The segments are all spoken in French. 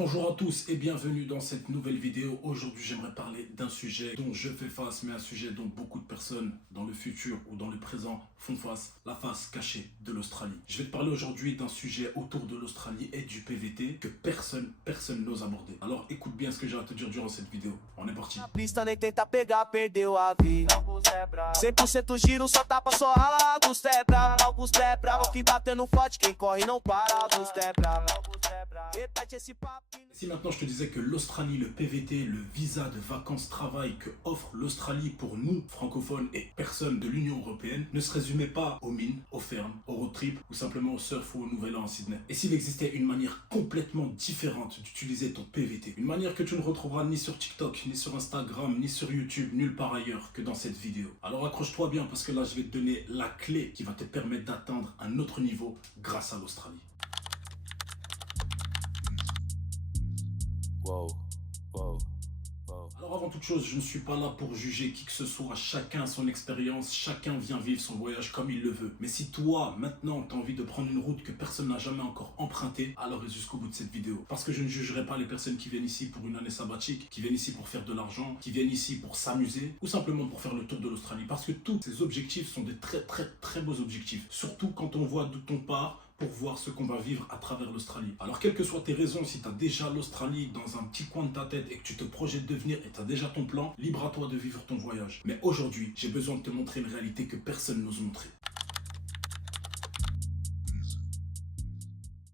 Bonjour à tous et bienvenue dans cette nouvelle vidéo. Aujourd'hui, j'aimerais parler d'un sujet dont je fais face, mais un sujet dont beaucoup de personnes dans le futur ou dans le présent font face, la face cachée de l'Australie. Je vais te parler aujourd'hui d'un sujet autour de l'Australie et du PVT que personne n'ose aborder. Alors écoute bien ce que j'ai à te dire durant cette vidéo. On est parti. Na pista nem tenta pegar, perdeu a vida. 100% giro, só tapa, só rala. Augusto é bravo que batendo forte, quem corre não para. Augusto é bravo. Repete esse papo. Si maintenant je te disais que l'Australie, le PVT, le visa de vacances-travail que offre l'Australie pour nous, francophones et personnes de l'Union Européenne, ne se résumait pas aux mines, aux fermes, au road trip ou simplement au surf ou au Nouvel An à Sydney. Et s'il existait une manière complètement différente d'utiliser ton PVT, une manière que tu ne retrouveras ni sur TikTok, ni sur Instagram, ni sur YouTube, nulle part ailleurs que dans cette vidéo. Alors accroche-toi bien parce que là je vais te donner la clé qui va te permettre d'atteindre un autre niveau grâce à l'Australie. Wow. Alors avant toute chose, je ne suis pas là pour juger qui que ce soit, chacun a son expérience, chacun vient vivre son voyage comme il le veut. Mais si toi, maintenant, tu as envie de prendre une route que personne n'a jamais encore empruntée, alors reste jusqu'au bout de cette vidéo. Parce que je ne jugerai pas les personnes qui viennent ici pour une année sabbatique, qui viennent ici pour faire de l'argent, qui viennent ici pour s'amuser, ou simplement pour faire le tour de l'Australie. Parce que tous ces objectifs sont des très beaux objectifs. Surtout quand on voit d'où on part, pour voir ce qu'on va vivre à travers l'Australie. Alors quelles que soient tes raisons, si tu as déjà l'Australie dans un petit coin de ta tête et que tu te projettes de venir et tu as déjà ton plan, libre à toi de vivre ton voyage. Mais aujourd'hui, j'ai besoin de te montrer une réalité que personne n'ose montrer.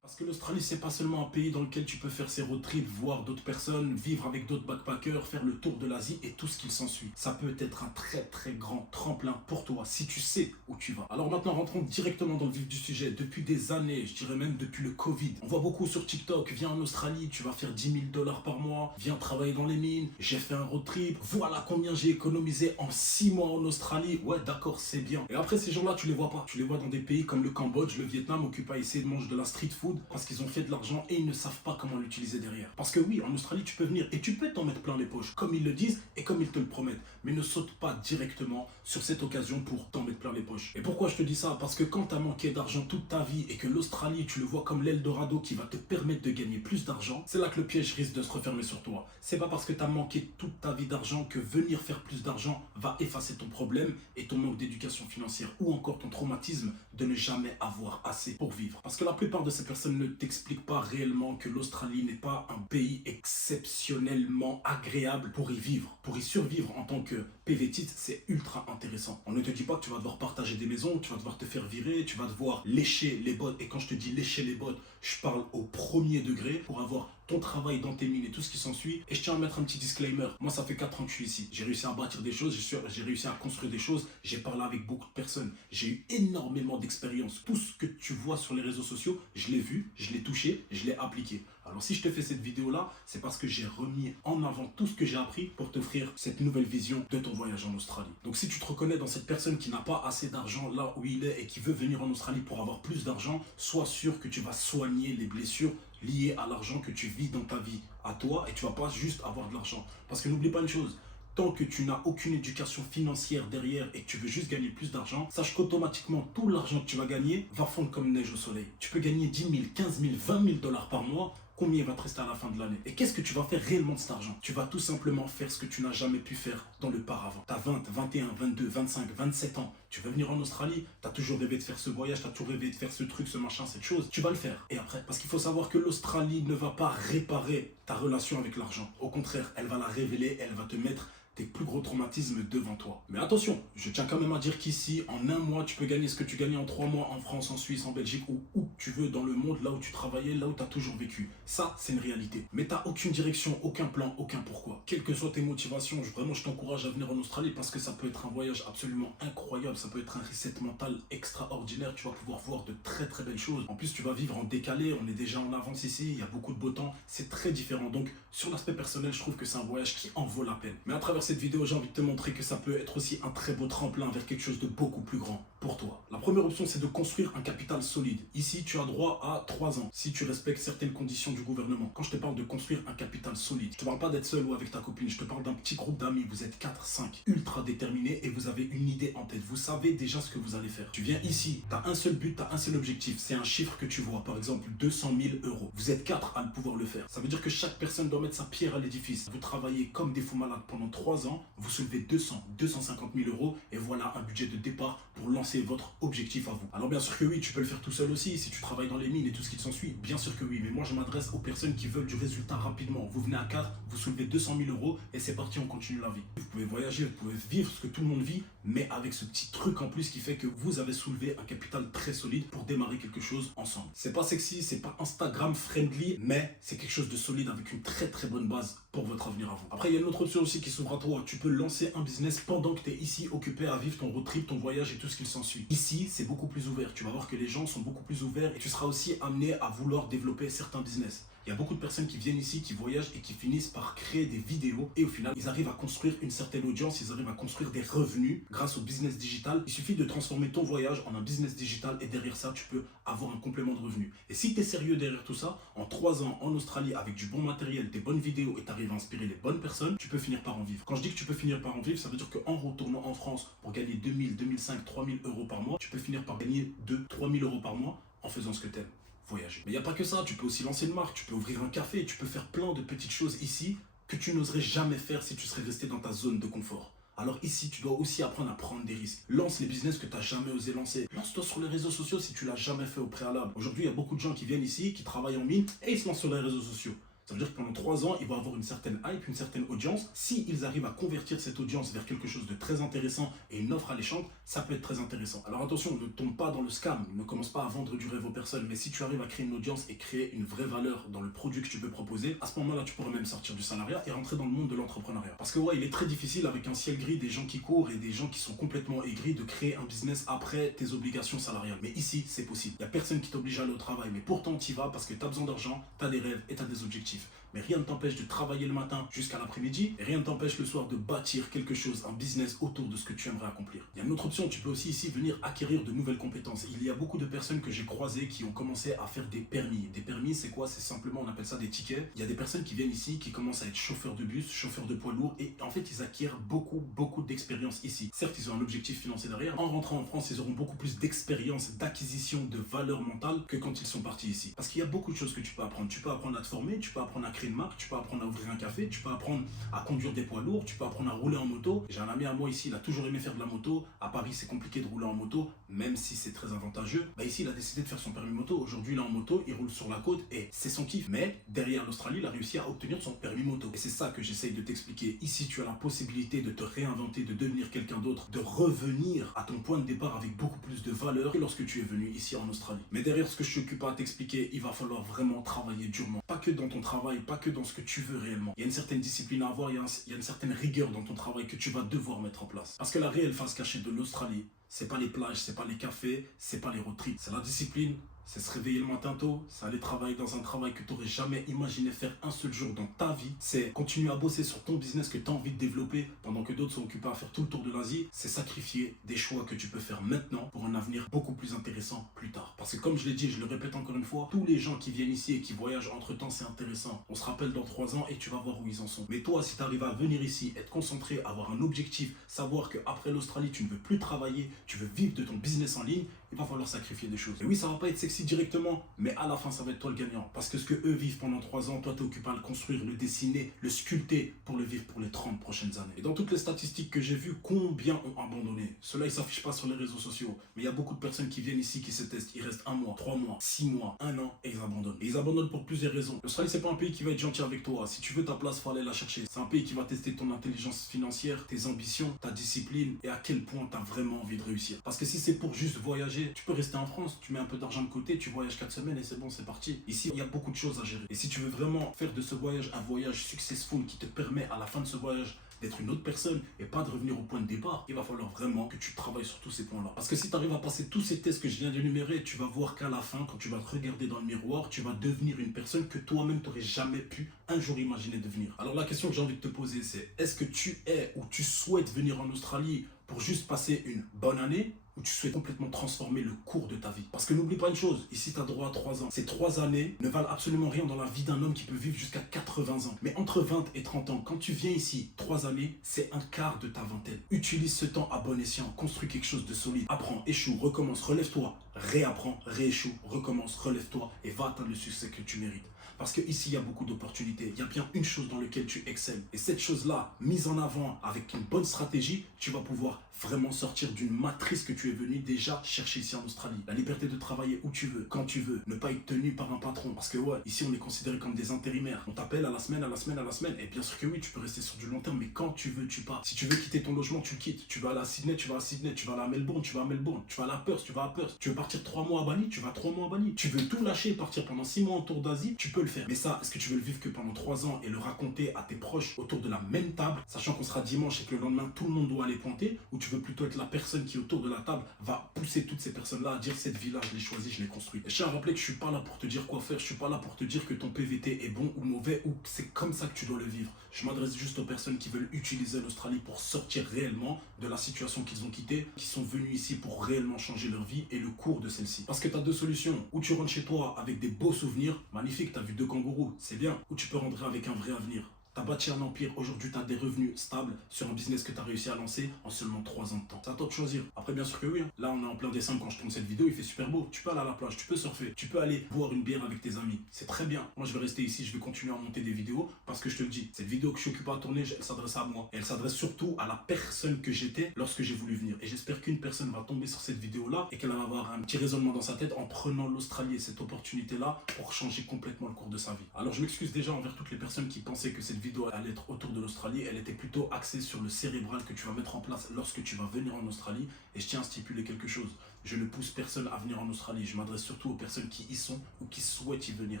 Parce que l'Australie, c'est pas seulement un pays dans lequel tu peux faire ses road trips, voir d'autres personnes, vivre avec d'autres backpackers, faire le tour de l'Asie et tout ce qu'il s'ensuit. Ça peut être un très grand tremplin pour toi si tu sais où tu vas. Alors maintenant, rentrons directement dans le vif du sujet. Depuis des années, je dirais même depuis le Covid, on voit beaucoup sur TikTok, viens en Australie, tu vas faire 10 000 $ par mois, viens travailler dans les mines, j'ai fait un road trip, voilà combien j'ai économisé en 6 mois en Australie. Ouais, d'accord, c'est bien. Et après, ces gens-là, tu les vois pas. Tu les vois dans des pays comme le Cambodge, le Vietnam, occupés à essayer de manger de la street food parce qu'ils ont fait de l'argent et ils ne savent pas comment l'utiliser derrière. Parce que oui, en Australie, tu peux venir et tu peux t'en mettre plein les poches, comme ils le disent et comme ils te le promettent. Mais ne saute pas directement sur cette occasion pour t'en mettre plein les poches. Et pourquoi je te dis ça? Parce que quand tu as manqué d'argent toute ta vie et que l'Australie, tu le vois comme l'Eldorado qui va te permettre de gagner plus d'argent, c'est là que le piège risque de se refermer sur toi. C'est pas parce que tu as manqué toute ta vie d'argent que venir faire plus d'argent va effacer ton problème et ton manque d'éducation financière ou encore ton traumatisme de ne jamais avoir assez pour vivre. Parce que la plupart de ces personnes ne t'expliquent pas réellement que l'Australie n'est pas un pays exceptionnellement agréable pour y vivre. Pour y survivre en tant que PVTiste, c'est ultra intéressant. On ne te dit pas que tu vas devoir partager des maisons, tu vas devoir te faire virer, tu vas devoir lécher les bottes. Et quand je te dis lécher les bottes, je parle au premier degré pour avoir ton travail dans tes mines et tout ce qui s'ensuit. Et je tiens à mettre un petit disclaimer. Moi, ça fait 4 ans que je suis ici. J'ai réussi à bâtir des choses, j'ai réussi à construire des choses. J'ai parlé avec beaucoup de personnes. J'ai eu énormément d'expérience. Tout ce que tu vois sur les réseaux sociaux, je l'ai vu, je l'ai touché, je l'ai appliqué. Alors si je te fais cette vidéo-là, c'est parce que j'ai remis en avant tout ce que j'ai appris pour t'offrir cette nouvelle vision de ton voyage en Australie. Donc si tu te reconnais dans cette personne qui n'a pas assez d'argent là où il est et qui veut venir en Australie pour avoir plus d'argent, sois sûr que tu vas soigner les blessures liées à l'argent que tu vis dans ta vie à toi et tu vas pas juste avoir de l'argent. Parce que n'oublie pas une chose, tant que tu n'as aucune éducation financière derrière et que tu veux juste gagner plus d'argent, sache qu'automatiquement tout l'argent que tu vas gagner va fondre comme neige au soleil. Tu peux gagner 10 000, 15 000, 20 000 $ par mois. Combien va te rester à la fin de l'année? Et qu'est-ce que tu vas faire réellement de cet argent? Tu vas tout simplement faire ce que tu n'as jamais pu faire dans le paravent. Tu as 20, 21, 22, 25, 27 ans. Tu veux venir en Australie, tu as toujours rêvé de faire ce voyage, tu as toujours rêvé de faire ce truc, ce machin, cette chose. Tu vas le faire. Et après, parce qu'il faut savoir que l'Australie ne va pas réparer ta relation avec l'argent. Au contraire, elle va la révéler, elle va te mettre tes plus gros traumatismes devant toi. Mais attention, je tiens quand même à dire qu'ici, en un mois, tu peux gagner ce que tu gagnais en 3 mois en France, en Suisse, en Belgique ou où tu veux dans le monde, là où tu travaillais, là où tu as toujours vécu. Ça, c'est une réalité. Mais tu n'as aucune direction, aucun plan, aucun pourquoi. Quelles que soient tes motivations, vraiment, je t'encourage à venir en Australie parce que ça peut être un voyage absolument incroyable. Ça peut être un reset mental extraordinaire. Tu vas pouvoir voir de très belles choses. En plus, tu vas vivre en décalé. On est déjà en avance ici. Il y a beaucoup de beau temps. C'est très différent. Donc, sur l'aspect personnel, je trouve que c'est un voyage qui en vaut la peine. Mais à travers cette vidéo, j'ai envie de te montrer que ça peut être aussi un très beau tremplin vers quelque chose de beaucoup plus grand pour toi. La première option, c'est de construire un capital solide. Ici, tu as droit à 3 ans si tu respectes certaines conditions du gouvernement. Quand je te parle de construire un capital solide, je te parle pas d'être seul ou avec ta copine, je te parle d'un petit groupe d'amis, vous êtes 4, 5, ultra déterminés et vous avez une idée en tête. Vous savez déjà ce que vous allez faire. Tu viens ici, tu as un seul but, tu as un seul objectif. C'est un chiffre que tu vois, par exemple 200 000 euros. Vous êtes 4 à pouvoir le faire. Ça veut dire que chaque personne doit mettre sa pierre à l'édifice. Vous travaillez comme des fous malades pendant 3 ans, vous soulevez 250 000 euros et voilà un budget de départ pour lancer votre objectif à vous. Alors bien sûr que oui, tu peux le faire tout seul aussi, si tu travailles dans les mines et tout ce qui s'ensuit, bien sûr que oui, mais moi je m'adresse aux personnes qui veulent du résultat rapidement. Vous venez à 4, vous soulevez 200 000 euros et c'est parti, on continue la vie. Vous pouvez voyager, vous pouvez vivre ce que tout le monde vit, mais avec ce petit truc en plus qui fait que vous avez soulevé un capital très solide pour démarrer quelque chose ensemble. C'est pas sexy, c'est pas Instagram friendly, mais c'est quelque chose de solide avec une très très bonne base pour votre avenir à vous. Après, il y a une autre option aussi qui s'ouvre à toi. Tu peux lancer un business pendant que tu es ici occupé à vivre ton road trip, ton voyage et tout ce qui s'ensuit. Ici, c'est beaucoup plus ouvert. Tu vas voir que les gens sont beaucoup plus ouverts et tu seras aussi amené à vouloir développer certains business. Il y a beaucoup de personnes qui viennent ici, qui voyagent et qui finissent par créer des vidéos et au final, ils arrivent à construire une certaine audience, ils arrivent à construire des revenus grâce au business digital. Il suffit de transformer ton voyage en un business digital et derrière ça, tu peux avoir un complément de revenus. Et si tu es sérieux derrière tout ça, en 3 ans en Australie avec du bon matériel, des bonnes vidéos et tu arrives à inspirer les bonnes personnes, tu peux finir par en vivre. Quand je dis que tu peux finir par en vivre, ça veut dire qu'en retournant en France pour gagner 2000, 2005, 3000 euros par mois, tu peux finir par gagner 2, 3000 euros par mois en faisant ce que tu aimes. Voyager. Mais il n'y a pas que ça, tu peux aussi lancer une marque, tu peux ouvrir un café, tu peux faire plein de petites choses ici que tu n'oserais jamais faire si tu serais resté dans ta zone de confort. Alors ici, tu dois aussi apprendre à prendre des risques. Lance les business que tu n'as jamais osé lancer. Lance-toi sur les réseaux sociaux si tu ne l'as jamais fait au préalable. Aujourd'hui, il y a beaucoup de gens qui viennent ici, qui travaillent en mine et ils se lancent sur les réseaux sociaux. Ça veut dire que pendant 3 ans, ils vont avoir une certaine hype, une certaine audience. S'ils arrivent à convertir cette audience vers quelque chose de très intéressant et une offre alléchante, ça peut être très intéressant. Alors attention, ne tombe pas dans le scam, ne commence pas à vendre du rêve aux personnes, mais si tu arrives à créer une audience et créer une vraie valeur dans le produit que tu peux proposer, à ce moment-là, tu pourrais même sortir du salariat et rentrer dans le monde de l'entrepreneuriat. Parce que ouais, il est très difficile avec un ciel gris, des gens qui courent et des gens qui sont complètement aigris de créer un business après tes obligations salariales. Mais ici, c'est possible. Il n'y a personne qui t'oblige à aller au travail, mais pourtant tu y vas parce que tu as besoin d'argent, tu as des rêves et tu as des objectifs. Mais rien ne t'empêche de travailler le matin jusqu'à l'après-midi et rien ne t'empêche le soir de bâtir quelque chose, un business autour de ce que tu aimerais accomplir. Il y a une autre option, tu peux aussi ici venir acquérir de nouvelles compétences. Il y a beaucoup de personnes que j'ai croisées qui ont commencé à faire des permis. Des permis, c'est quoi? C'est simplement, on appelle ça des tickets. Il y a des personnes qui viennent ici, qui commencent à être chauffeurs de bus, chauffeurs de poids lourds et en fait, ils acquièrent beaucoup d'expérience ici. Certes, ils ont un objectif financier derrière. En rentrant en France, ils auront beaucoup plus d'expérience, d'acquisition de valeur mentale que quand ils sont partis ici. Parce qu'il y a beaucoup de choses que tu peux apprendre. Tu peux apprendre à te former, tu peux apprendre à créer une marque, tu peux apprendre à ouvrir un café, tu peux apprendre à conduire des poids lourds, tu peux apprendre à rouler en moto. J'ai un ami à moi ici, il a toujours aimé faire de la moto. À Paris, c'est compliqué de rouler en moto, même si c'est très avantageux. Bah ici, il a décidé de faire son permis moto. Aujourd'hui, il est en moto, il roule sur la côte et c'est son kiff. Mais derrière l'Australie, il a réussi à obtenir son permis moto. Et c'est ça que j'essaye de t'expliquer. Ici, tu as la possibilité de te réinventer, de devenir quelqu'un d'autre, de revenir à ton point de départ avec beaucoup plus de valeur que lorsque tu es venu ici en Australie. Mais derrière ce que je t'occupe à t'expliquer, il va falloir vraiment travailler durement. Pas que dans ton travail, pas que dans ce que tu veux réellement. Il y a une certaine discipline à avoir, il y a une certaine rigueur dans ton travail que tu vas devoir mettre en place. Parce que la réelle face cachée de l'Australie, c'est pas les plages, c'est pas les cafés, c'est pas les road trips. C'est la discipline, c'est se réveiller le matin tôt, c'est aller travailler dans un travail que tu n'aurais jamais imaginé faire un seul jour dans ta vie. C'est continuer à bosser sur ton business que tu as envie de développer pendant que d'autres sont occupés à faire tout le tour de l'Asie. C'est sacrifier des choix que tu peux faire maintenant pour un avenir beaucoup plus intéressant plus tard. Parce que comme je l'ai dit, je le répète encore une fois, tous les gens qui viennent ici et qui voyagent entre temps, c'est intéressant. On se rappelle dans 3 ans et tu vas voir où ils en sont. Mais toi, si tu arrives à venir ici, être concentré, avoir un objectif, savoir qu'après l'Australie, tu ne veux plus travailler, tu veux vivre de ton business en ligne, il va falloir sacrifier des choses. Et oui, ça va pas être sexy directement, mais à la fin, ça va être toi le gagnant. Parce que ce que eux vivent pendant 3 ans, toi, tu es occupé à le construire, le dessiner, le sculpter pour le vivre pour les 30 prochaines années. Et dans toutes les statistiques que j'ai vues, combien ont abandonné? Cela, ils s'affichent pas sur les réseaux sociaux. Mais il y a beaucoup de personnes qui viennent ici, qui se testent. Ils restent 1 mois, 3 mois, 6 mois, 1 an et ils abandonnent. Et ils abandonnent pour plusieurs raisons. L'Australie, c'est pas un pays qui va être gentil avec toi. Si tu veux ta place, faut aller la chercher. C'est un pays qui va tester ton intelligence financière, tes ambitions, ta discipline et à quel point tu as vraiment envie de réussir. Parce que si c'est pour juste voyager voyager. Tu peux rester en France, tu mets un peu d'argent de côté, tu voyages 4 semaines et c'est bon, c'est parti. Ici, il y a beaucoup de choses à gérer. Et si tu veux vraiment faire de ce voyage un voyage successful qui te permet à la fin de ce voyage d'être une autre personne et pas de revenir au point de départ, il va falloir vraiment que tu travailles sur tous ces points-là. Parce que si tu arrives à passer tous ces tests que je viens d'énumérer, tu vas voir qu'à la fin, quand tu vas te regarder dans le miroir, tu vas devenir une personne que toi-même t'aurais jamais pu un jour imaginer devenir. Alors la question que j'ai envie de te poser, c'est est-ce que tu es ou tu souhaites venir en Australie pour juste passer une bonne année, ou tu souhaites complètement transformer le cours de ta vie? Parce que n'oublie pas une chose, ici tu as droit à 3 ans. Ces 3 années ne valent absolument rien dans la vie d'un homme qui peut vivre jusqu'à 80 ans. Mais entre 20 et 30 ans, quand tu viens ici, 3 années, c'est un quart de ta vingtaine. Utilise ce temps à bon escient, construis quelque chose de solide. Apprends, échoue, recommence, relève-toi, réapprends, rééchoue, recommence, relève-toi et va atteindre le succès que tu mérites. Parce qu'ici, il y a beaucoup d'opportunités. Il y a bien une chose dans laquelle tu excelles. Et cette chose-là, mise en avant avec une bonne stratégie, tu vas pouvoir vraiment sortir d'une matrice que tu es venu déjà chercher ici en Australie. La liberté de travailler où tu veux, quand tu veux. Ne pas être tenu par un patron. Parce que ouais, ici, on est considéré comme des intérimaires. On t'appelle à la semaine, à la semaine, à la semaine. Et bien sûr que oui, tu peux rester sur du long terme, mais quand tu veux, tu pars. Si tu veux quitter ton logement, tu le quittes. Tu vas aller à Sydney, tu vas à Sydney. Tu vas aller à Melbourne, tu vas à Melbourne. Tu vas aller à Perth, tu vas à Perth. Tu veux partir 3 mois à Bali, tu vas 3 mois à Bali. Tu veux tout lâcher et partir pendant 6 mois en tour d'Asie, tu peux le faire. Mais ça, est-ce que tu veux le vivre que pendant 3 ans et le raconter à tes proches autour de la même table, sachant qu'on sera dimanche et que le lendemain, tout le monde doit aller pointer, ou tu veux plutôt être la personne qui autour de la table va pousser toutes ces personnes-là à dire cette vie-là, je l'ai choisie, je l'ai construite. Et je tiens à rappeler que je suis pas là pour te dire quoi faire, je suis pas là pour te dire que ton PVT est bon ou mauvais ou que c'est comme ça que tu dois le vivre. Je m'adresse juste aux personnes qui veulent utiliser l'Australie pour sortir réellement de la situation qu'ils ont quittée, qui sont venus ici pour réellement changer leur vie et le cours de celle-ci. Parce que tu as 2 solutions. Ou tu rentres chez toi avec des beaux souvenirs, magnifique, tu as vu 2 kangourous, c'est bien. Ou tu peux rentrer avec un vrai avenir. Tu as bâti un empire, aujourd'hui tu as des revenus stables sur un business que tu as réussi à lancer en seulement 3 ans de temps. C'est à toi de choisir. Après bien sûr que oui, hein. Là on est en plein décembre quand je tourne cette vidéo, il fait super beau. Tu peux aller à la plage, tu peux surfer, tu peux aller boire une bière avec tes amis. C'est très bien. Moi je vais rester ici, je vais continuer à monter des vidéos parce que je te le dis, cette vidéo que je suis occupé à tourner, elle s'adresse à moi. Et elle s'adresse surtout à la personne que j'étais lorsque j'ai voulu venir. Et j'espère qu'une personne va tomber sur cette vidéo-là et qu'elle va avoir un petit raisonnement dans sa tête en prenant l'Australie et cette opportunité-là pour changer complètement le cours de sa vie. Alors je m'excuse déjà envers toutes les personnes qui pensaient que cette vidéo allait être autour de l'Australie, elle était plutôt axée sur le cérébral que tu vas mettre en place lorsque tu vas venir en Australie. Et je tiens à stipuler quelque chose. Je ne pousse personne à venir en Australie. Je m'adresse surtout aux personnes qui y sont ou qui souhaitent y venir.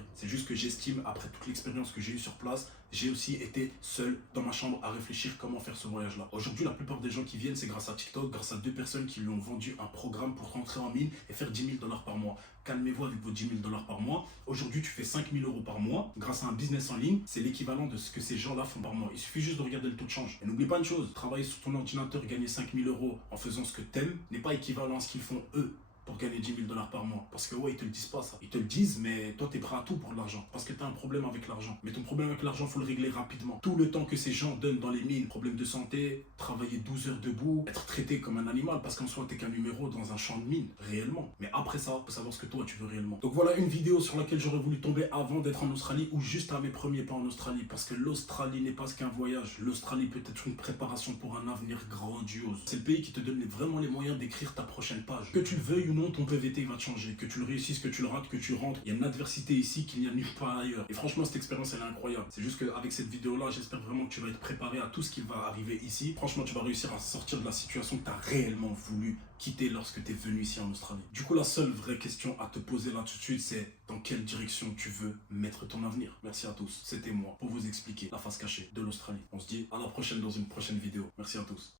C'est juste que j'estime, après toute l'expérience que j'ai eue sur place, j'ai aussi été seul dans ma chambre à réfléchir comment faire ce voyage-là. Aujourd'hui, la plupart des gens qui viennent, c'est grâce à TikTok, grâce à 2 personnes qui lui ont vendu un programme pour rentrer en mine et faire 10 000 $ par mois. Calmez-vous avec vos 10 000 $ par mois. Aujourd'hui, tu fais 5 000 € par mois grâce à un business en ligne. C'est l'équivalent de ce que ces gens-là font par mois. Il suffit juste de regarder le taux de change. Et n'oublie pas une chose, travailler sur ton ordinateur, gagner 5 000 € en faisant ce que t'aimes n'est pas équivalent à ce qu'ils font eux pour gagner 10 000 $ par mois. Parce que ouais, ils te le disent pas ça. Ils te le disent, mais toi, t'es prêt à tout pour de l'argent. Parce que t'as un problème avec l'argent. Mais ton problème avec l'argent, faut le régler rapidement. Tout le temps que ces gens donnent dans les mines, problème de santé, travailler 12 heures debout, être traité comme un animal, parce qu'en soi, t'es qu'un numéro dans un champ de mine, réellement. Mais après ça, faut savoir ce que toi, tu veux réellement. Donc voilà une vidéo sur laquelle j'aurais voulu tomber avant d'être en Australie ou juste à mes premiers pas en Australie. Parce que l'Australie n'est pas qu'un voyage. L'Australie peut être une préparation pour un avenir grandiose. C'est le pays qui te donne vraiment les moyens d'écrire ta prochaine page. Que tu le veuilles ou non, ton PVT va changer, que tu le réussisses, que tu le rates, que tu rentres. Il y a une adversité ici qu'il n'y a nulle part ailleurs. Et franchement, cette expérience, elle est incroyable. C'est juste qu'avec cette vidéo-là, j'espère vraiment que tu vas être préparé à tout ce qui va arriver ici. Franchement, tu vas réussir à sortir de la situation que tu as réellement voulu quitter lorsque tu es venu ici en Australie. Du coup, la seule vraie question à te poser là tout de suite, c'est dans quelle direction tu veux mettre ton avenir. Merci à tous. C'était moi pour vous expliquer la face cachée de l'Australie. On se dit à la prochaine dans une prochaine vidéo. Merci à tous.